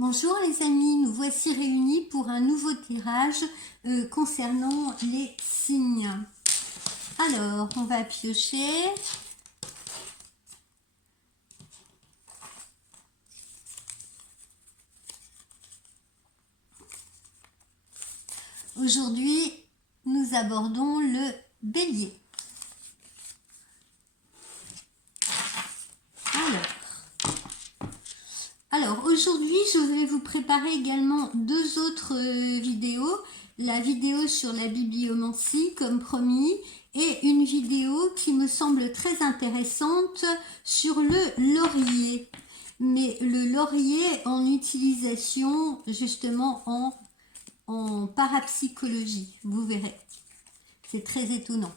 Bonjour les amis, nous voici réunis pour un nouveau tirage concernant les signes. Alors, on va piocher. Aujourd'hui, nous abordons le bélier. Alors aujourd'hui, je vais vous préparer également deux autres vidéos. La vidéo sur la bibliomancie, comme promis, et une vidéo qui me semble très intéressante sur le laurier. Mais le laurier en utilisation justement en parapsychologie, vous verrez. C'est très étonnant.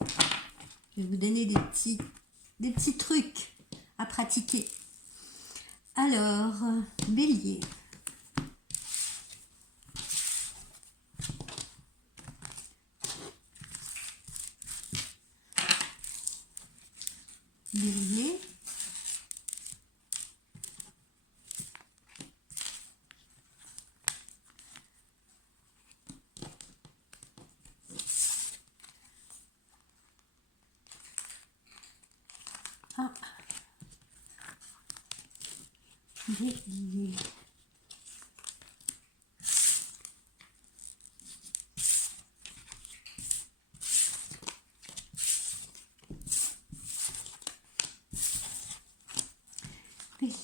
Je vais vous donner des petits trucs à pratiquer. Alors, bélier. Bélier. Ah. Bélier. Bélier.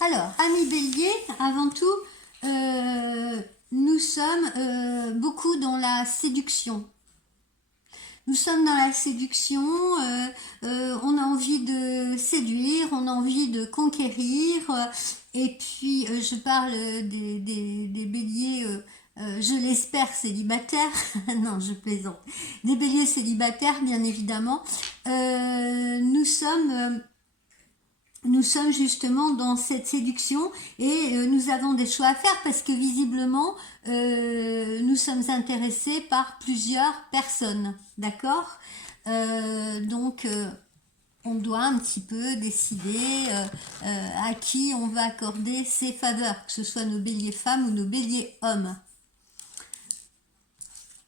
Alors, amis bélier, avant tout, nous sommes beaucoup dans la séduction. Nous sommes dans la séduction, on a envie de séduire, on a envie de conquérir, et puis je parle des béliers, je l'espère, célibataires, non je plaisante, des béliers célibataires bien évidemment. Nous sommes justement dans cette séduction et nous avons des choix à faire parce que visiblement nous sommes intéressés par plusieurs personnes, d'accord. Donc on doit un petit peu décider à qui on va accorder ses faveurs, que ce soit nos béliers femmes ou nos béliers hommes.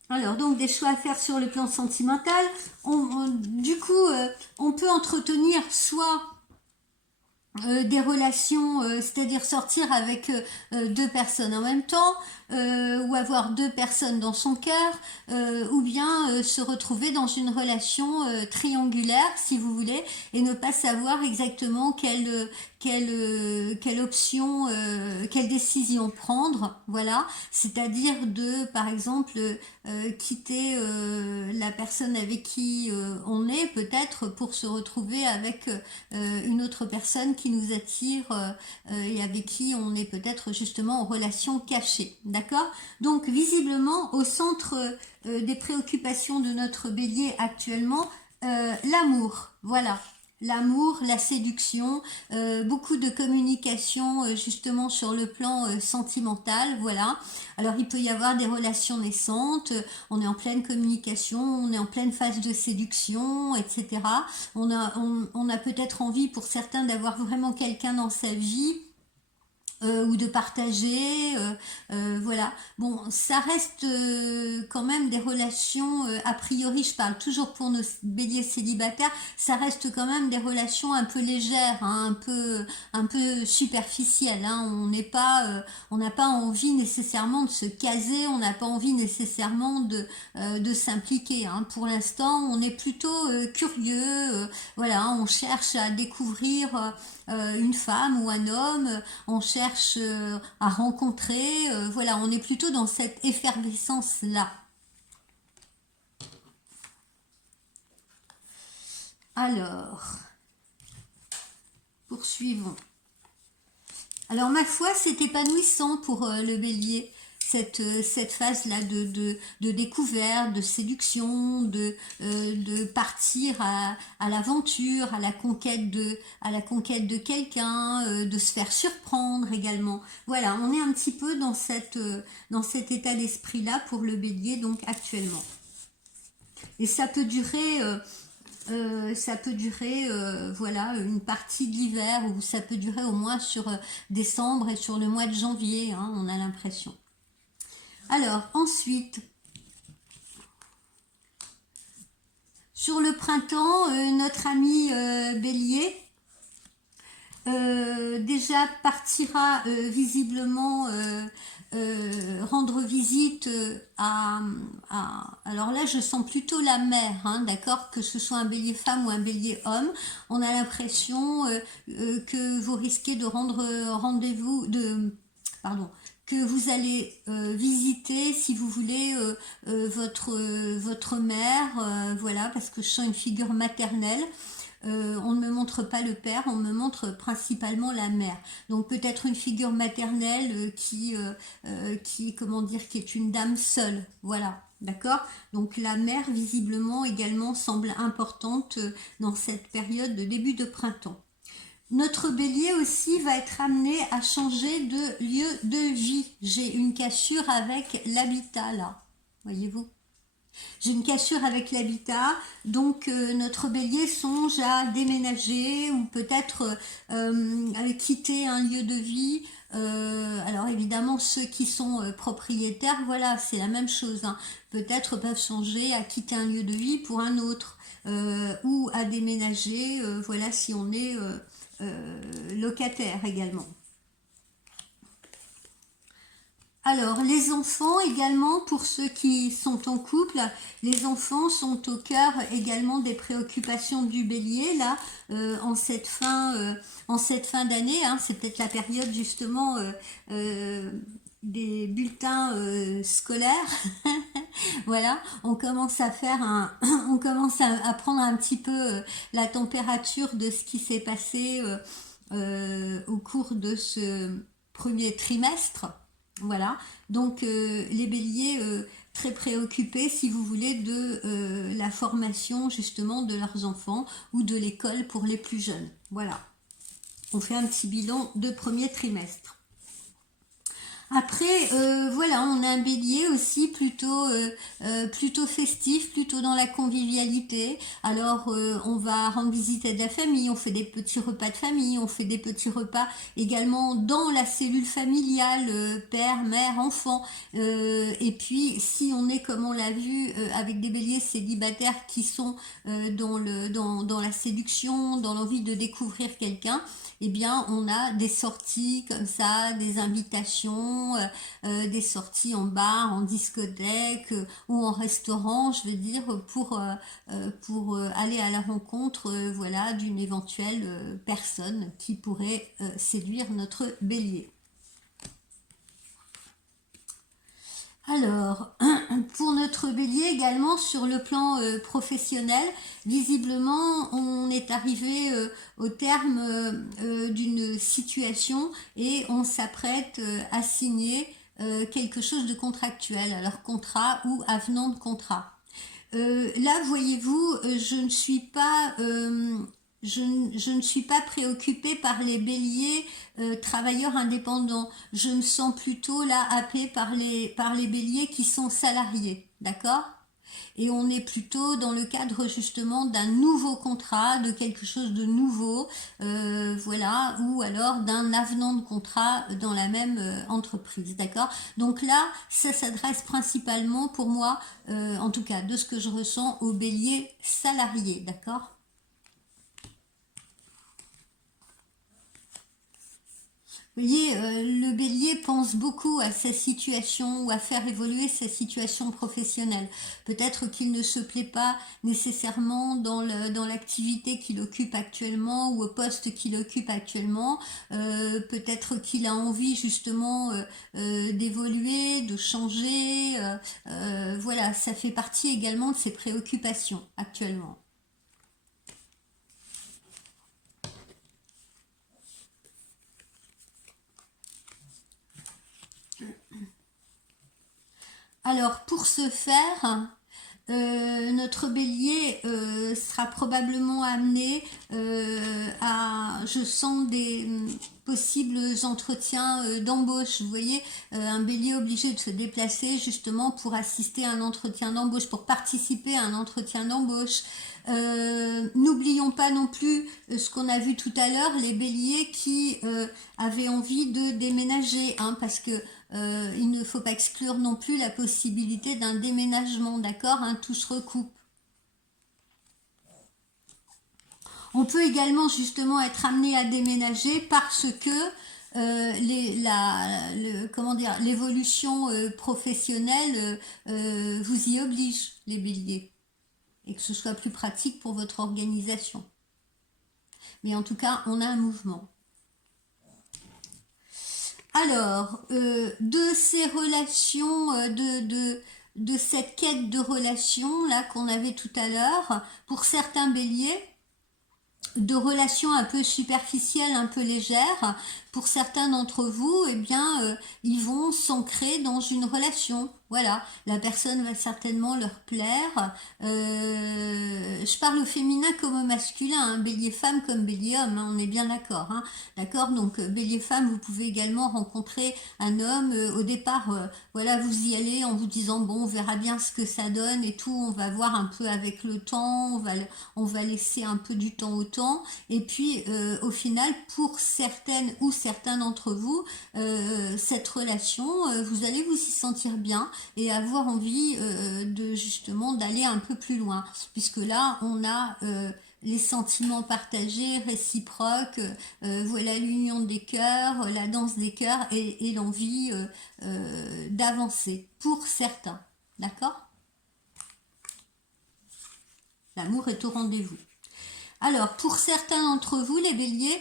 Alors, donc des choix à faire sur le plan sentimental. Du coup, on peut entretenir soit des relations, c'est-à-dire sortir avec deux personnes en même temps, ou avoir deux personnes dans son cœur, ou bien se retrouver dans une relation triangulaire, si vous voulez, et ne pas savoir exactement quelle option, quelle décision prendre, voilà, c'est-à-dire de, par exemple, quitter la personne avec qui on est, peut-être pour se retrouver avec une autre personne qui nous attire et avec qui on est peut-être justement en relation cachée, d'accord. Donc visiblement au centre des préoccupations de notre bélier actuellement, l'amour, voilà. L'amour, la séduction, beaucoup de communication justement sur le plan sentimental, voilà. Alors il peut y avoir des relations naissantes, on est en pleine communication, on est en pleine phase de séduction, etc. On a peut-être envie pour certains d'avoir vraiment quelqu'un dans sa vie, ou de partager, voilà. Bon, ça reste quand même des relations, a priori, je parle toujours pour nos béliers célibataires, ça reste quand même des relations un peu légères, hein, un peu superficielles, hein. On n'a pas envie nécessairement de se caser, on n'a pas envie nécessairement de s'impliquer, hein. Pour l'instant, on est plutôt curieux, voilà, on cherche à découvrir une femme ou un homme, on cherche à rencontrer, voilà, on est plutôt dans cette effervescence-là. Alors, poursuivons. Alors, ma foi, c'est épanouissant pour le bélier. cette phase-là de découverte, de séduction, de partir à l'aventure, à la conquête de quelqu'un, de se faire surprendre également. Voilà, on est un petit peu dans cet état d'esprit-là pour le bélier, donc actuellement. Et ça peut durer voilà, une partie de l'hiver, ou ça peut durer au moins sur décembre et sur le mois de janvier, hein, on a l'impression. Alors, ensuite, sur le printemps, notre ami Bélier déjà partira visiblement rendre visite alors là je sens plutôt la mère, hein, d'accord, que ce soit un bélier femme ou un bélier homme. On a l'impression que vous risquez de rendre rendez-vous pardon, que vous allez visiter, si vous voulez, votre mère, voilà, parce que je sens une figure maternelle. On ne me montre pas le père, on me montre principalement la mère. Donc peut-être une figure maternelle comment dire, qui est une dame seule, voilà, d'accord. Donc la mère visiblement également semble importante dans cette période de début de printemps. Notre bélier aussi va être amené à changer de lieu de vie. J'ai une cassure avec l'habitat là, voyez-vous. J'ai une cassure avec l'habitat, donc notre bélier songe à déménager ou peut-être quitter un lieu de vie. Alors évidemment ceux qui sont propriétaires, voilà, c'est la même chose, hein. Peut-être peuvent songer à quitter un lieu de vie pour un autre, ou à déménager, voilà, si on est locataire également. Alors, les enfants également, pour ceux qui sont en couple, les enfants sont au cœur également des préoccupations du bélier, là, en cette fin d'année, hein. C'est peut-être la période justement des bulletins scolaires. Voilà, on commence à on commence à prendre un petit peu la température de ce qui s'est passé au cours de ce premier trimestre. Voilà, donc les béliers très préoccupés, si vous voulez, de la formation justement de leurs enfants ou de l'école pour les plus jeunes. Voilà, on fait un petit bilan de premier trimestre. Après, voilà, on a un bélier aussi plutôt festif, plutôt dans la convivialité. Alors, on va rendre visite à de la famille, on fait des petits repas de famille, on fait des petits repas également dans la cellule familiale, père, mère, enfant. Et puis, si on est, comme on l'a vu, avec des béliers célibataires qui sont dans la séduction, dans l'envie de découvrir quelqu'un, eh bien, on a des sorties comme ça, des invitations, des sorties en bar, en discothèque ou en restaurant, je veux dire, pour aller à la rencontre, voilà, d'une éventuelle personne qui pourrait séduire notre bélier. Alors, pour notre bélier également, sur le plan professionnel, visiblement, on est arrivé au terme d'une situation et on s'apprête à signer quelque chose de contractuel, alors contrat ou avenant de contrat. Là, voyez-vous, je ne suis pas préoccupée par les béliers travailleurs indépendants. Je me sens plutôt là happée par les béliers qui sont salariés, d'accord? Et on est plutôt dans le cadre justement d'un nouveau contrat, de quelque chose de nouveau, voilà, ou alors d'un avenant de contrat dans la même entreprise, d'accord? Donc là, ça s'adresse principalement pour moi, en tout cas de ce que je ressens, aux béliers salariés, d'accord? Vous voyez, le bélier pense beaucoup à sa situation ou à faire évoluer sa situation professionnelle. Peut-être qu'il ne se plaît pas nécessairement dans l'activité qu'il occupe actuellement ou au poste qu'il occupe actuellement. Peut-être qu'il a envie justement d'évoluer, de changer. Voilà, ça fait partie également de ses préoccupations actuellement. Alors, pour ce faire, notre bélier sera probablement amené je sens des possibles entretiens d'embauche. Vous voyez, un bélier obligé de se déplacer justement pour assister à un entretien d'embauche, pour participer à un entretien d'embauche. N'oublions pas non plus ce qu'on a vu tout à l'heure, les béliers qui avaient envie de déménager, hein, parce que il ne faut pas exclure non plus la possibilité d'un déménagement, d'accord, hein, tout se recoupe. On peut également justement être amené à déménager parce que l'évolution professionnelle vous y oblige, les béliers, et que ce soit plus pratique pour votre organisation. Mais en tout cas, on a un mouvement. Alors, de ces relations, de cette quête de relations là qu'on avait tout à l'heure, pour certains béliers, de relations un peu superficielles, un peu légères, pour certains d'entre vous, eh bien, ils vont s'ancrer dans une relation. Voilà, la personne va certainement leur plaire. Je parle au féminin comme au masculin, hein, bélier femme comme bélier homme, hein, on est bien d'accord. Hein, d'accord, donc bélier femme, vous pouvez également rencontrer un homme. Au départ, voilà, vous y allez en vous disant bon, on verra bien ce que ça donne et tout. On va voir un peu avec le temps. On va laisser un peu du temps au temps. Et puis, au final, pour certaines ou certains d'entre vous, cette relation, vous allez vous y sentir bien et avoir envie de justement d'aller un peu plus loin, puisque là on a les sentiments partagés, réciproques, voilà l'union des cœurs, la danse des cœurs et l'envie d'avancer pour certains, d'accord? L'amour est au rendez-vous. Alors pour certains d'entre vous les béliers,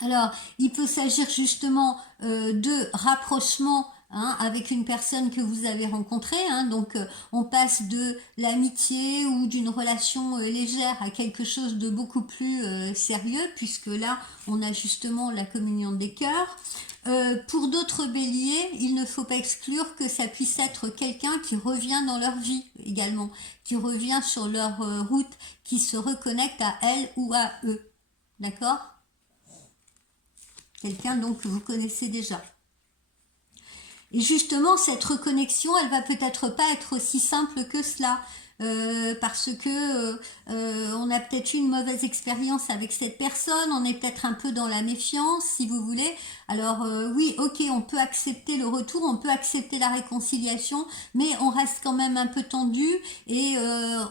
alors, il peut s'agir justement de rapprochement, hein, avec une personne que vous avez rencontrée. Hein, donc, on passe de l'amitié ou d'une relation légère à quelque chose de beaucoup plus sérieux, puisque là, on a justement la communion des cœurs. Pour d'autres béliers, il ne faut pas exclure que ça puisse être quelqu'un qui revient dans leur vie également, qui revient sur leur route, qui se reconnecte à elle ou à eux. D'accord ? Quelqu'un donc que vous connaissez déjà. Et justement, cette reconnexion, elle va peut-être pas être aussi simple que cela. Parce que on a peut-être eu une mauvaise expérience avec cette personne, on est peut-être un peu dans la méfiance, si vous voulez. Alors oui, ok, on peut accepter le retour, on peut accepter la réconciliation, mais on reste quand même un peu tendu et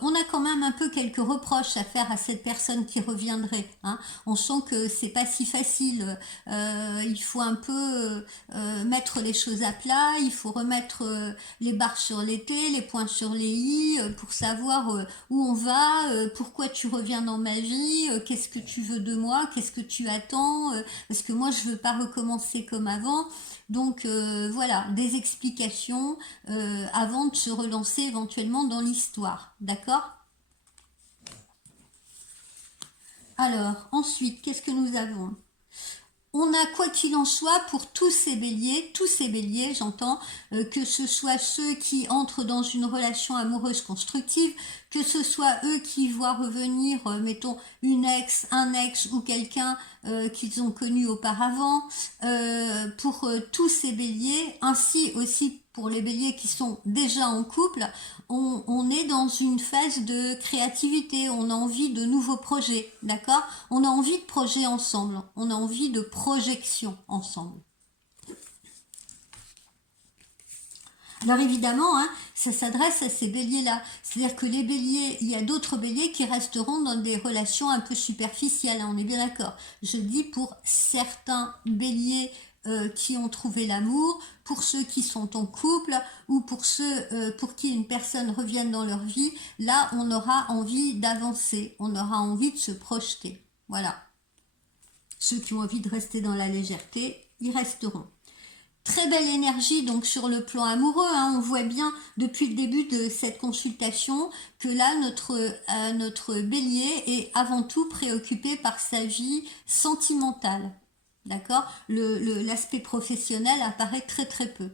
on a quand même un peu quelques reproches à faire à cette personne qui reviendrait. Hein. On sent que c'est pas si facile. Il faut un peu mettre les choses à plat, il faut remettre les barres sur les T, les points sur les I, pour savoir où on va, pourquoi tu reviens dans ma vie, qu'est-ce que tu veux de moi, qu'est-ce que tu attends, parce que moi je veux pas recommencer comme avant. Donc voilà, des explications avant de se relancer éventuellement dans l'histoire, d'accord? Alors, ensuite, qu'est-ce que nous avons? On a quoi qu'il en soit pour tous ces béliers, j'entends, que ce soit ceux qui entrent dans une relation amoureuse constructive, que ce soit eux qui voient revenir, mettons, une ex, un ex ou quelqu'un qu'ils ont connu auparavant, pour tous ces béliers, ainsi aussi pour les béliers qui sont déjà en couple, on est dans une phase de créativité, on a envie de nouveaux projets, d'accord? On a envie de projets ensemble, on a envie de projection ensemble. Alors évidemment, hein, ça s'adresse à ces béliers-là. C'est-à-dire que les béliers, il y a d'autres béliers qui resteront dans des relations un peu superficielles, hein, on est bien d'accord. Je dis pour certains béliers qui ont trouvé l'amour, pour ceux qui sont en couple ou pour ceux pour qui une personne revienne dans leur vie, là on aura envie d'avancer, on aura envie de se projeter. Voilà. Ceux qui ont envie de rester dans la légèreté, ils resteront. Très belle énergie donc sur le plan amoureux, hein. On voit bien depuis le début de cette consultation que là notre bélier est avant tout préoccupé par sa vie sentimentale, d'accord? L'aspect professionnel apparaît très très peu.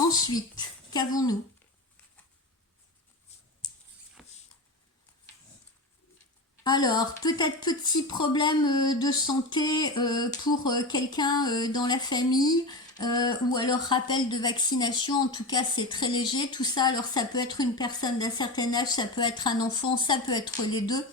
Ensuite, qu'avons-nous? Alors, peut-être petit problème de santé pour quelqu'un dans la famille, ou alors rappel de vaccination, en tout cas c'est très léger, tout ça, alors ça peut être une personne d'un certain âge, ça peut être un enfant, ça peut être les deux.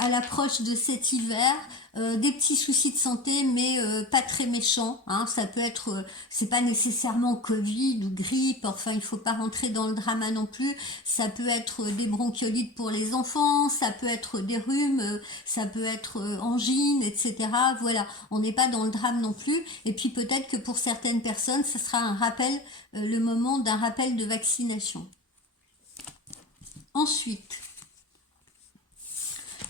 À l'approche de cet hiver, des petits soucis de santé, mais pas très méchants. Hein. Ça peut être, c'est pas nécessairement Covid ou grippe. Enfin, il faut pas rentrer dans le drama non plus. Ça peut être des bronchiolites pour les enfants, ça peut être des rhumes, ça peut être angine, etc. Voilà, on n'est pas dans le drame non plus. Et puis peut-être que pour certaines personnes, ce sera un rappel, le moment d'un rappel de vaccination. Ensuite,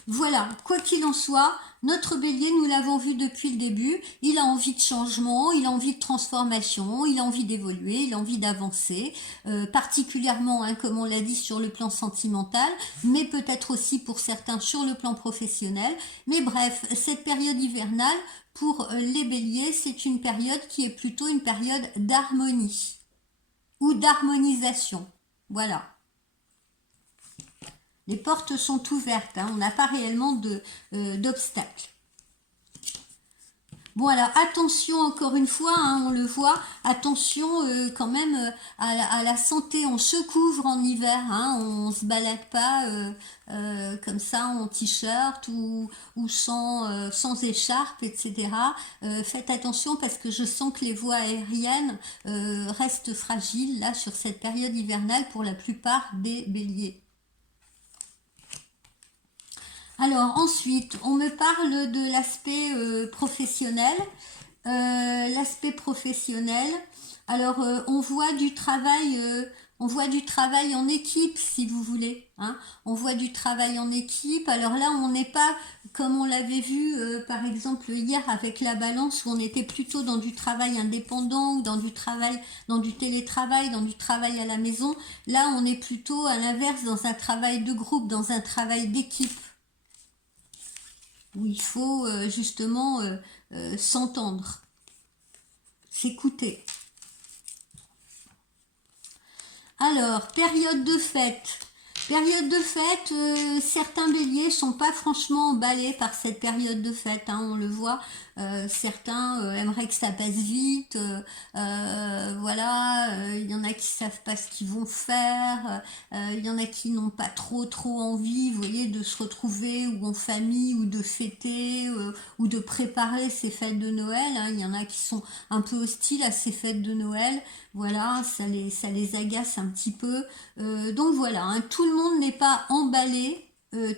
voilà, quoi qu'il en soit, notre bélier, nous l'avons vu depuis le début, il a envie de changement, il a envie de transformation, il a envie d'évoluer, il a envie d'avancer, particulièrement, hein, comme on l'a dit, sur le plan sentimental, mais peut-être aussi pour certains sur le plan professionnel. Mais bref, cette période hivernale, pour les béliers, c'est une période qui est plutôt une période d'harmonie ou d'harmonisation. Voilà. Les portes sont ouvertes, hein, on n'a pas réellement d'obstacles. Bon alors attention encore une fois, hein, on le voit, attention quand même à la santé, on se couvre en hiver, hein, on se balade pas comme ça en t-shirt ou sans écharpe, etc. Faites attention parce que je sens que les voies aériennes restent fragiles là sur cette période hivernale pour la plupart des béliers. Alors ensuite, on me parle de l'aspect professionnel. L'aspect professionnel. Alors on voit du travail, en équipe, si vous voulez. Hein. On voit du travail en équipe. Alors là, on n'est pas comme on l'avait vu, par exemple hier avec la balance, où on était plutôt dans du travail indépendant ou dans du travail, dans du télétravail, dans du travail à la maison. Là, on est plutôt à l'inverse dans un travail de groupe, dans un travail d'équipe, où il faut justement s'entendre, s'écouter. Alors, période de fête. Période de fête, certains béliers sont pas franchement emballés par cette période de fête, hein, on le voit. Certains aimeraient que ça passe vite, voilà, il y en a qui savent pas ce qu'ils vont faire, il y en a qui n'ont pas trop envie, vous voyez, de se retrouver ou en famille ou de fêter ou de préparer ces fêtes de Noël, hein. Il y en a qui sont un peu hostiles à ces fêtes de Noël, voilà, ça les agace un petit peu. Donc voilà, hein, tout le monde n'est pas emballé,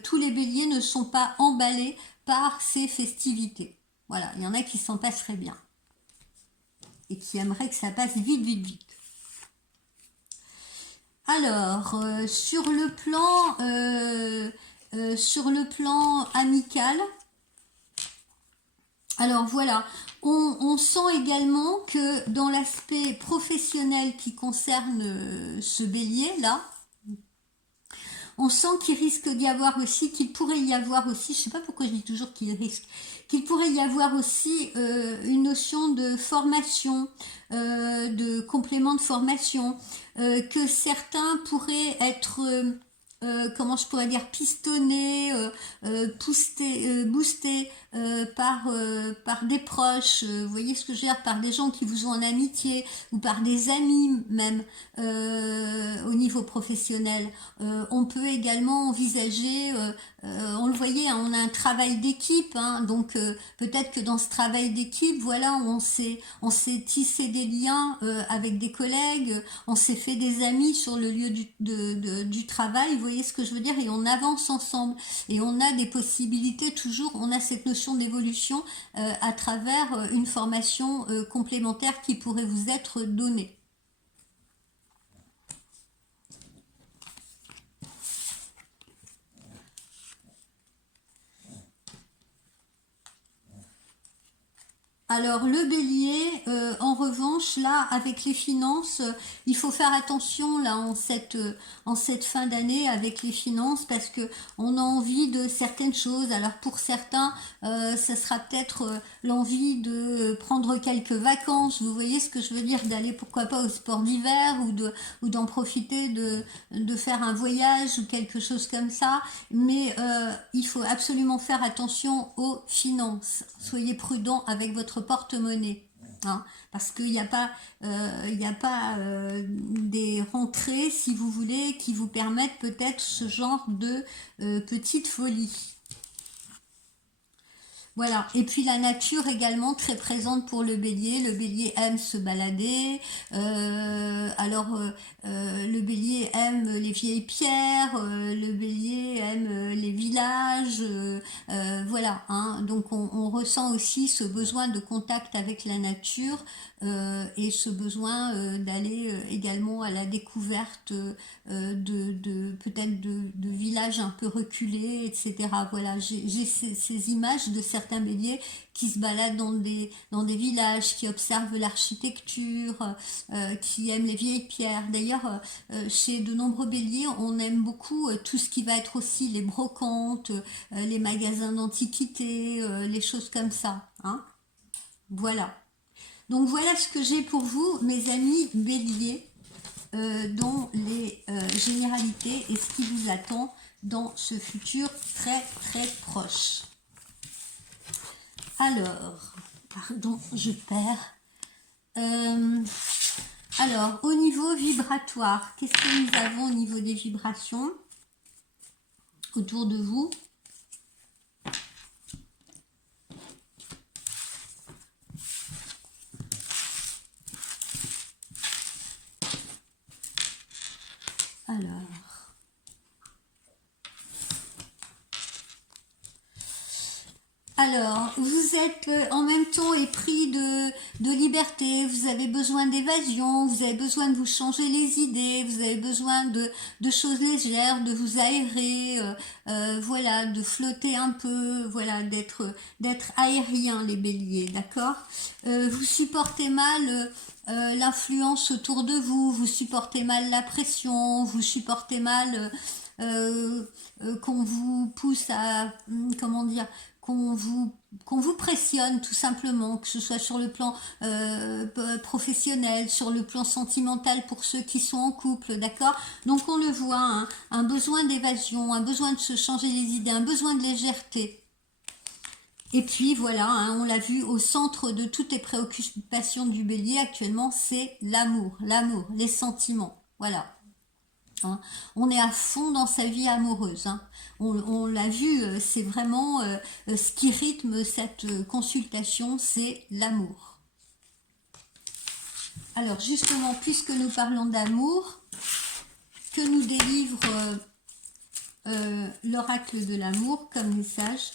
tous les béliers ne sont pas emballés par ces festivités. Voilà, il y en a qui s'en passeraient bien et qui aimeraient que ça passe vite. Alors, sur le plan amical, alors voilà, on sent également que dans l'aspect professionnel qui concerne ce bélier là, on sent qu'il risque d'y avoir aussi, qu'il pourrait y avoir aussi, je ne sais pas pourquoi je dis toujours qu'il pourrait y avoir aussi une notion de formation, de complément de formation, que certains pourraient être, comment je pourrais dire, pistonnés, boostés par des proches, vous voyez ce que je veux dire, par des gens qui vous ont en amitié, ou par des amis même, au niveau professionnel. On peut également envisager, on le voyait, hein, on a un travail d'équipe, hein, donc peut-être que dans ce travail d'équipe, voilà, on s'est tissé des liens avec des collègues, on s'est fait des amis sur le lieu du travail, vous voyez ce que je veux dire, et on avance ensemble, et on a des possibilités toujours, on a cette notion d'évolution à travers une formation complémentaire qui pourrait vous être donnée. Alors le bélier, en revanche, là, avec les finances, il faut faire attention là en cette fin d'année avec les finances parce que on a envie de certaines choses. Alors pour certains, ça sera peut-être l'envie de prendre quelques vacances. Vous voyez ce que je veux dire, d'aller pourquoi pas au sport d'hiver ou d'en profiter de faire un voyage ou quelque chose comme ça. Mais il faut absolument faire attention aux finances. Soyez prudent avec votre porte-monnaie. Hein, parce qu'il n'y a pas, des rentrées, si vous voulez, qui vous permettent peut-être ce genre de petite folie. Voilà, et puis la nature également très présente pour le bélier. Le bélier aime se balader. Le bélier aime les vieilles pierres. Le bélier aime les villages. Voilà, hein. Donc on ressent aussi ce besoin de contact avec la nature et ce besoin d'aller également à la découverte peut-être de villages un peu reculés, etc. Voilà, j'ai ces images de certains béliers qui se baladent dans des villages, qui observent l'architecture, qui aiment les vieilles pierres. D'ailleurs, chez de nombreux béliers, on aime beaucoup tout ce qui va être aussi les brocantes, les magasins d'antiquités, les choses comme ça. Hein. Voilà. Donc voilà ce que j'ai pour vous, mes amis béliers, dans les généralités et ce qui vous attend dans ce futur très très proche. Alors, pardon, je perds. Alors, au niveau vibratoire, qu'est-ce que nous avons au niveau des vibrations autour de vous ? Alors, vous êtes en même temps épris de liberté, vous avez besoin d'évasion, vous avez besoin de vous changer les idées, vous avez besoin de choses légères, de vous aérer, voilà, de flotter un peu, voilà, d'être aérien les béliers, d'accord. Vous supportez mal l'influence autour de vous, vous supportez mal la pression, vous supportez mal qu'on vous pousse à, comment dire, qu'on vous pressionne tout simplement, que ce soit sur le plan professionnel, sur le plan sentimental pour ceux qui sont en couple, d'accord. Donc on le voit, hein, un besoin d'évasion, un besoin de se changer les idées, un besoin de légèreté. Et puis voilà, hein, on l'a vu, au centre de toutes les préoccupations du bélier actuellement, c'est l'amour, les sentiments, voilà. Hein. On est à fond dans sa vie amoureuse. Hein. On l'a vu, c'est vraiment ce qui rythme cette consultation, c'est l'amour. Alors justement, puisque nous parlons d'amour, que nous délivre l'oracle de l'amour comme message ?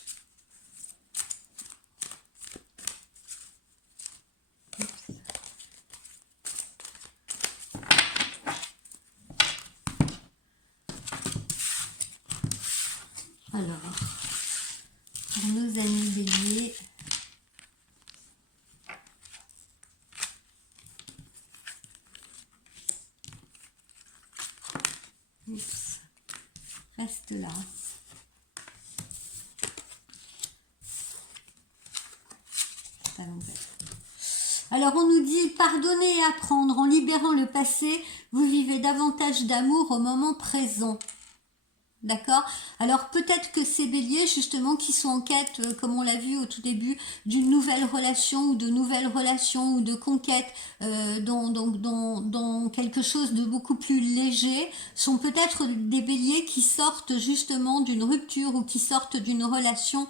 Alors, pour nos amis béliers, reste là. Alors on nous dit pardonner et apprendre, en libérant le passé, vous vivez davantage d'amour au moment présent. D'accord. Alors peut-être que ces béliers justement qui sont en quête, comme on l'a vu au tout début, d'une nouvelle relation ou de nouvelles relations ou de conquête dans quelque chose de beaucoup plus léger, sont peut-être des béliers qui sortent justement d'une rupture ou qui sortent d'une relation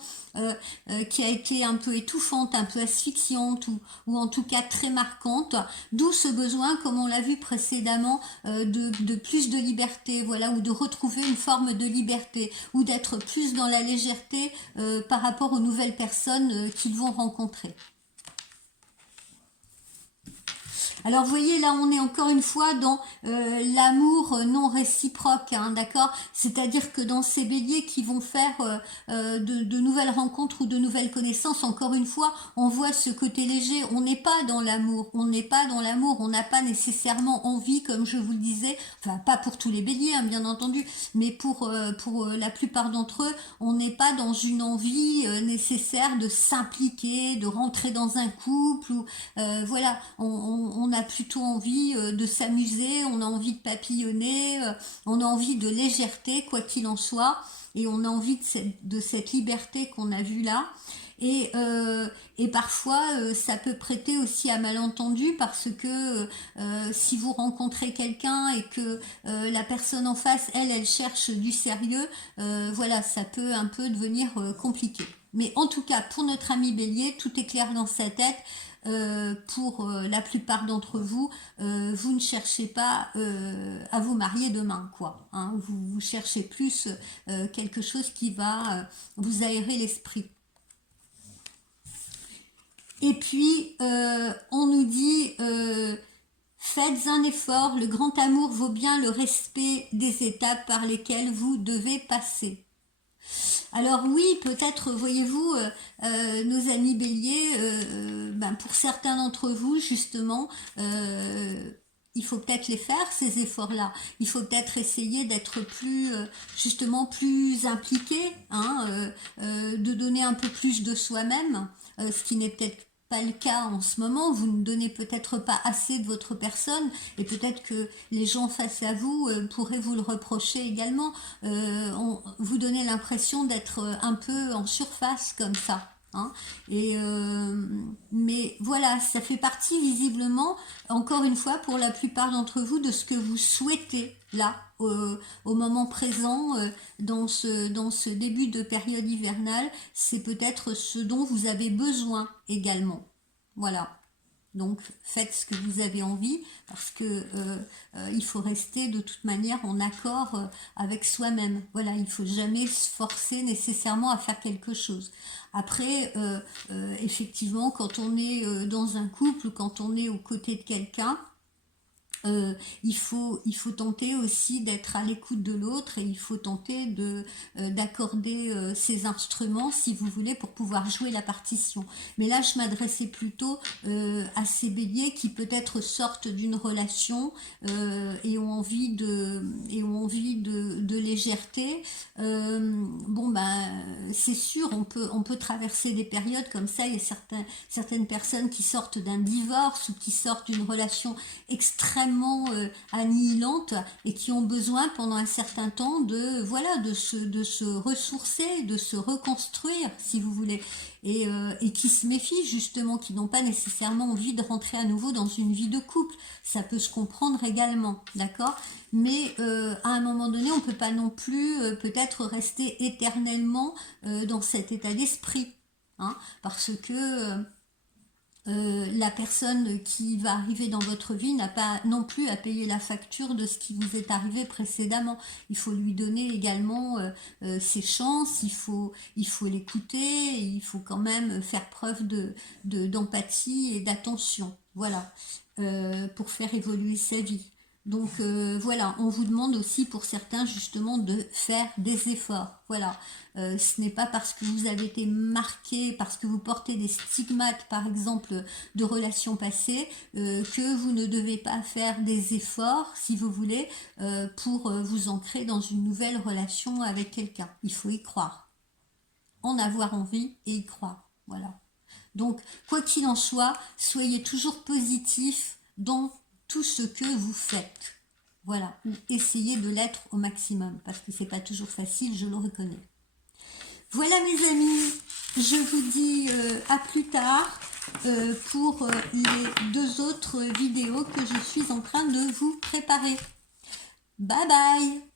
qui a été un peu étouffante, un peu asphyxiante ou en tout cas très marquante, d'où ce besoin, comme on l'a vu précédemment, de plus de liberté, voilà, ou de retrouver une forme de liberté, ou d'être plus dans la légèreté par rapport aux nouvelles personnes qu'ils vont rencontrer. Alors vous voyez, là on est encore une fois dans l'amour non réciproque, hein, d'accord? C'est-à-dire que dans ces béliers qui vont faire de nouvelles rencontres ou de nouvelles connaissances, encore une fois, on voit ce côté léger, on n'est pas dans l'amour, on n'est pas dans l'amour, on n'a pas nécessairement envie, comme je vous le disais, enfin pas pour tous les béliers, hein, bien entendu, mais pour la plupart d'entre eux, on n'est pas dans une envie nécessaire de s'impliquer, de rentrer dans un couple, ou voilà, on a plutôt envie de s'amuser, on a envie de papillonner, on a envie de légèreté, quoi qu'il en soit, et on a envie de cette liberté qu'on a vue là. Et parfois, ça peut prêter aussi à malentendu parce que si vous rencontrez quelqu'un et que la personne en face, elle cherche du sérieux, voilà, ça peut un peu devenir compliqué. Mais en tout cas, pour notre ami Bélier, tout est clair dans sa tête. Pour la plupart d'entre vous, vous ne cherchez pas à vous marier demain, quoi. Hein, vous cherchez plus quelque chose qui va vous aérer l'esprit. Et puis, on nous dit, faites un effort, le grand amour vaut bien le respect des étapes par lesquelles vous devez passer. Alors oui, peut-être, voyez-vous, nos amis béliers, pour certains d'entre vous, justement, il faut peut-être les faire, ces efforts-là. Il faut peut-être essayer d'être plus, justement, plus impliqué, hein, de donner un peu plus de soi-même, ce qui n'est peut-être pas le cas en ce moment, vous ne donnez peut-être pas assez de votre personne et peut-être que les gens face à vous pourraient vous le reprocher également. Vous donnez l'impression d'être un peu en surface comme ça. Hein. Mais voilà, ça fait partie visiblement, encore une fois, pour la plupart d'entre vous, de ce que vous souhaitez là, au moment présent, dans ce début de période hivernale, c'est peut-être ce dont vous avez besoin également. Voilà. Donc faites ce que vous avez envie parce que il faut rester de toute manière en accord avec soi-même. Voilà, il faut jamais se forcer nécessairement à faire quelque chose. Après, effectivement, quand on est dans un couple, quand on est aux côtés de quelqu'un, il faut tenter aussi d'être à l'écoute de l'autre et il faut tenter d'accorder ses instruments si vous voulez pour pouvoir jouer la partition. Mais là je m'adressais plutôt à ces béliers qui peut-être sortent d'une relation et ont envie de légèreté. C'est sûr, on peut traverser des périodes comme ça. Il y a certaines personnes qui sortent d'un divorce ou qui sortent d'une relation extrêmement annihilante et qui ont besoin pendant un certain temps de se ressourcer, de se reconstruire si vous voulez, et qui se méfient justement, qui n'ont pas nécessairement envie de rentrer à nouveau dans une vie de couple. Ça peut se comprendre également, d'accord, mais à un moment donné on peut pas non plus peut-être rester éternellement dans cet état d'esprit, hein, parce que la personne qui va arriver dans votre vie n'a pas non plus à payer la facture de ce qui vous est arrivé précédemment. Il faut lui donner également ses chances, il faut l'écouter, il faut quand même faire preuve d'empathie et d'attention, voilà, pour faire évoluer sa vie. Donc voilà, on vous demande aussi pour certains justement de faire des efforts. Voilà, ce n'est pas parce que vous avez été marqué, parce que vous portez des stigmates par exemple de relations passées, que vous ne devez pas faire des efforts, si vous voulez, pour vous ancrer dans une nouvelle relation avec quelqu'un. Il faut y croire, en avoir envie et y croire. Voilà. Donc quoi qu'il en soit, soyez toujours positif dans tout ce que vous faites, voilà, ou essayez de l'être au maximum, parce que c'est pas toujours facile, je le reconnais. Voilà mes amis, je vous dis à plus tard pour les 2 autres vidéos que je suis en train de vous préparer. Bye bye.